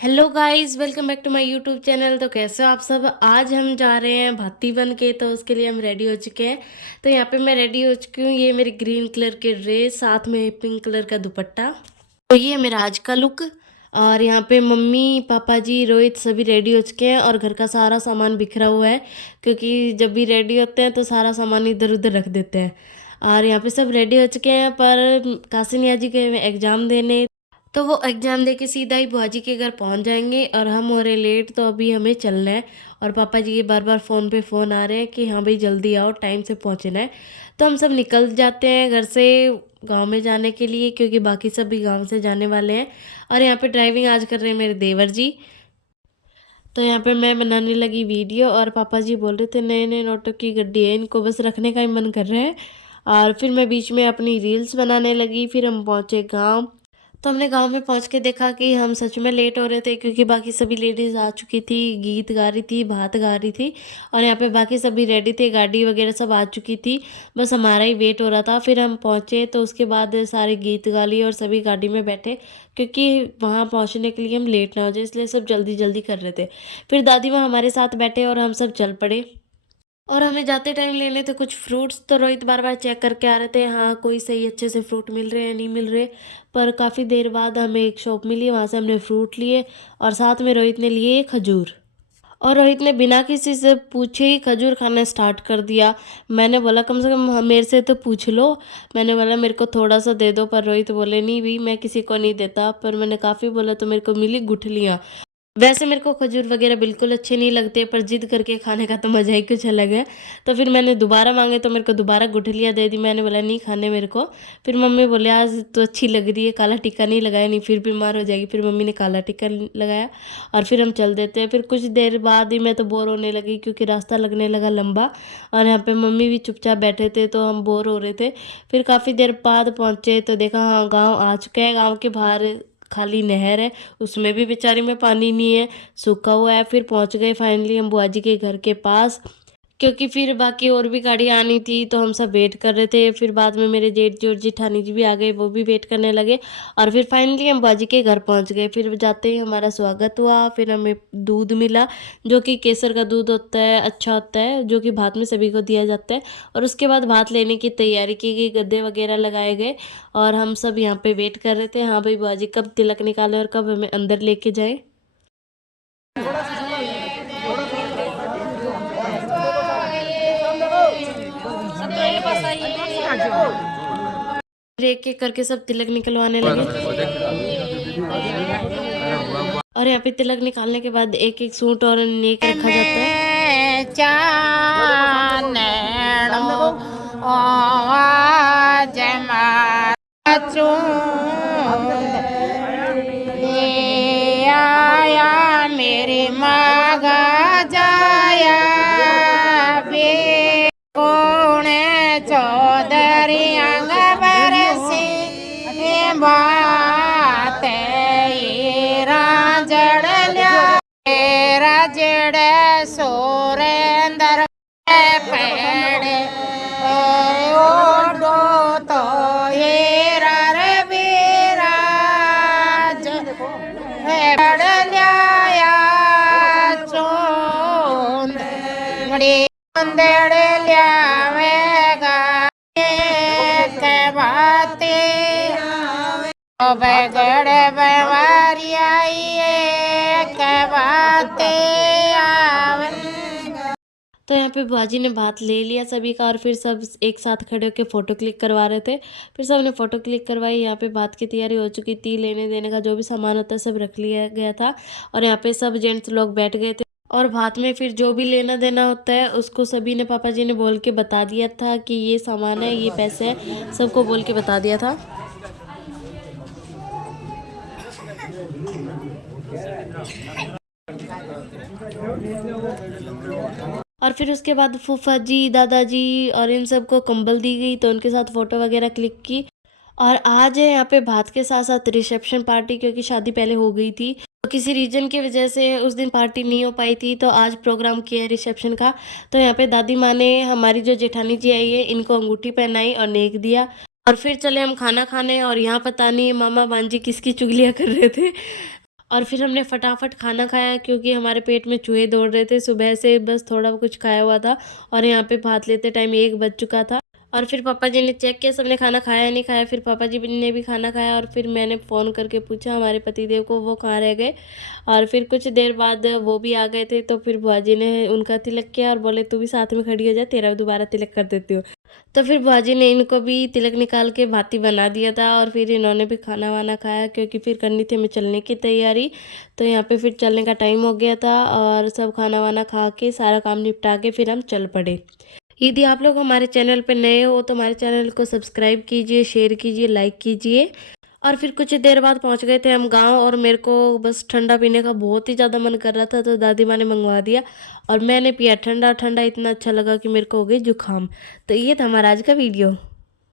Hello guys, welcome back to my YouTube channel. तो कैसे हो आप सब। आज हम जा रहे हैं भाती बन के, तो उसके लिए हम रेडी हो चुके हैं। तो यहाँ पे मैं रेडी हो चुकी हूँ। ये मेरी ग्रीन कलर की ड्रेस, साथ में पिंक कलर का दुपट्टा। तो ये है मेरा आज का लुक। और यहाँ पे मम्मी पापा जी रोहित सभी रेडी हो चुके हैं और घर का सारा सामान बिखरा हुआ है, क्योंकि जब भी रेडी होते हैं तो सारा सामान इधर उधर रख देते हैं। और यहाँ पे सब रेडी हो चुके हैं, पर कासिनिया जी के एग्ज़ाम देने, तो वो एग्ज़ाम दे के सीधा ही बुआ जी के घर पहुंच जाएंगे और हम हो रहे लेट, तो अभी हमें चलना है। और पापा जी के बार बार फ़ोन पे फ़ोन आ रहे हैं कि हाँ भाई जल्दी आओ, टाइम से पहुंचना है। तो हम सब निकल जाते हैं घर से गांव में जाने के लिए, क्योंकि बाकी सब भी गांव से जाने वाले हैं। और यहाँ पे ड्राइविंग आज कर रहे हैं मेरे देवर जी। तो यहाँ पे मैं बनाने लगी वीडियो, और पापा जी बोल रहे थे नए नए नोटों की गड्डी है, इनको बस रखने का ही मन कर रहा है। और फिर मैं बीच में अपनी रील्स बनाने लगी। फिर हम पहुँचे गाँव। तो हमने गांव में पहुंच के देखा कि हम सच में लेट हो रहे थे, क्योंकि बाकी सभी लेडीज़ आ चुकी थी, गीत गा रही थी, भात गा रही थी। और यहाँ पे बाकी सभी रेडी थे, गाड़ी वगैरह सब आ चुकी थी, बस हमारा ही वेट हो रहा था। फिर हम पहुँचे तो उसके बाद सारे गीत गा लिए और सभी गाड़ी में बैठे, क्योंकि वहाँ पहुँचने के लिए हम लेट ना हो जाए, इसलिए सब जल्दी जल्दी कर रहे थे। फिर दादी माँ हमारे साथ बैठे और हम सब चल पड़े। और हमें जाते टाइम लेने थे कुछ फ्रूट्स, तो रोहित बार बार चेक करके आ रहे थे हाँ कोई सही अच्छे से फ्रूट मिल रहे हैं नहीं मिल रहे। पर काफ़ी देर बाद हमें एक शॉप मिली, वहाँ से हमने फ्रूट लिए और साथ में रोहित ने लिए खजूर। और रोहित ने बिना किसी से पूछे ही खजूर खाना स्टार्ट कर दिया। मैंने बोला कम से कम मेरे से तो पूछ लो, मैंने बोला मेरे को थोड़ा सा दे दो, पर रोहित बोले नहीं भी मैं किसी को नहीं देता। पर मैंने काफ़ी बोला तो मेरे को मिली गुठलियाँ। वैसे मेरे को खजूर वगैरह बिल्कुल अच्छे नहीं लगते, पर जिद करके खाने का तो मज़ा ही कुछ अलग है। तो फिर मैंने दोबारा मांगे तो मेरे को दोबारा गुठलियाँ दे दी। मैंने बोला नहीं खाने मेरे को। फिर मम्मी बोले आज तो अच्छी लग रही है, काला टिक्का नहीं लगाया, नहीं फिर बीमार हो जाएगी। फिर मम्मी ने काला टिक्का लगाया और फिर हम चल देते हैं। फिर कुछ देर बाद ही मैं तो बोर होने लगी, क्योंकि रास्ता लगने लगा लंबा। और यहाँ पे मम्मी भी चुपचाप बैठे थे, तो हम बोर हो रहे थे। फिर काफ़ी देर बाद पहुँचे तो देखा हाँ गाँव आ चुका है। गाँव के बाहर खाली नहर है, उसमें भी बेचारी में पानी नहीं है, सूखा हुआ है। फिर पहुंच गए फाइनली हम बुआ जी के घर के पास, क्योंकि फिर बाकी और भी गाड़ी आनी थी, तो हम सब वेट कर रहे थे। फिर बाद में मेरे जेठ जी और जेठानी जी भी आ गए, वो भी वेट करने लगे। और फिर फाइनली हम बुआ जी के घर पहुंच गए। फिर जाते ही हमारा स्वागत हुआ। फिर हमें दूध मिला, जो कि केसर का दूध होता है, अच्छा होता है, जो कि भात में सभी को दिया जाता है। और उसके बाद भात लेने की तैयारी की गई, गद्दे वगैरह लगाए गए। और हम सब यहाँ पे वेट कर रहे थे हाँ भाई बुआ जी कब तिलक निकाले और कब हमें अंदर लेके जाए। एक एक करके सब तिलक निकलवाने लगे। और यहाँ पे तिलक निकालने के बाद एक एक सूट और नेक रखा जाता है। आया मेरे मागा जाया बे कोण चौधरी अंग बरसी बात राजड़ राजड़ सोरेंदर पेड़ ओडो तो ये रविराज ल्या चोंद अंधेड़ ल्यावेगा के बाते बगड़ बवारी आई के बाते आवे। तो यहाँ पे बुआ जी ने भात ले लिया सभी का, और फिर सब एक साथ खड़े होकर फ़ोटो क्लिक करवा रहे थे। फिर सब ने फ़ोटो क्लिक करवाई। यहाँ पे भात की तैयारी हो चुकी थी, लेने देने का जो भी सामान होता है सब रख लिया गया था। और यहाँ पे सब जेंट्स लोग बैठ गए थे, और भात में फिर जो भी लेना देना होता है उसको सभी ने पापा जी ने बोल के बता दिया था कि ये सामान है, ये पैसे हैं, सबको बोल के बता दिया था। और फिर उसके बाद फूफा जी दादाजी और इन सबको कंबल दी गई, तो उनके साथ फ़ोटो वगैरह क्लिक की। और आज है यहाँ पे भात के साथ साथ रिसेप्शन पार्टी, क्योंकि शादी पहले हो गई थी, तो किसी रीजन की वजह से उस दिन पार्टी नहीं हो पाई थी, तो आज प्रोग्राम किया है रिसेप्शन का। तो यहाँ पे दादी माँ ने हमारी जो जेठानी जी आई है इनको अंगूठी पहनाई और नेक दिया। और फिर चले हम खाना खाने, और यहाँ पता नहीं मामा भांजी किसकी चुगलियाँ कर रहे थे। और फिर हमने फटाफट खाना खाया क्योंकि हमारे पेट में चूहे दौड़ रहे थे। सुबह से बस थोड़ा कुछ खाया हुआ था और यहाँ पे भात लेते टाइम 1 बज चुका था। और फिर पापा जी ने चेक किया सबने खाना खाया नहीं खाया, फिर पापा जी ने भी खाना खाया और फिर मैंने फ़ोन करके पूछा हमारे पतिदेव को वो कहाँ रह गए। और फिर कुछ देर बाद वो भी आ गए थे, तो फिर बुआ जी ने उनका तिलक किया और बोले तू भी साथ में खड़ी हो जा, तेरा दोबारा तिलक कर देती हूँ। तो फिर बुआ जी ने इनको भी तिलक निकाल के भाती बना दिया था और फिर इन्होंने भी खाना वाना खाया क्योंकि फिर करनी थी हमें चलने की तैयारी। तो यहाँ पे फिर चलने का टाइम हो गया था और सब खाना वाना खा के सारा काम निपटा के फिर हम चल पड़े। यदि आप लोग हमारे चैनल पर नए हो तो हमारे चैनल को सब्सक्राइब कीजिए, शेयर कीजिए, लाइक कीजिए। और फिर कुछ देर बाद पहुंच गए थे हम गांव और मेरे को बस ठंडा पीने का बहुत ही ज़्यादा मन कर रहा था, तो दादी माँ ने मंगवा दिया और मैंने पिया ठंडा ठंडा। इतना अच्छा लगा कि मेरे को हो गई जुकाम। तो ये था हमारा आज का वीडियो।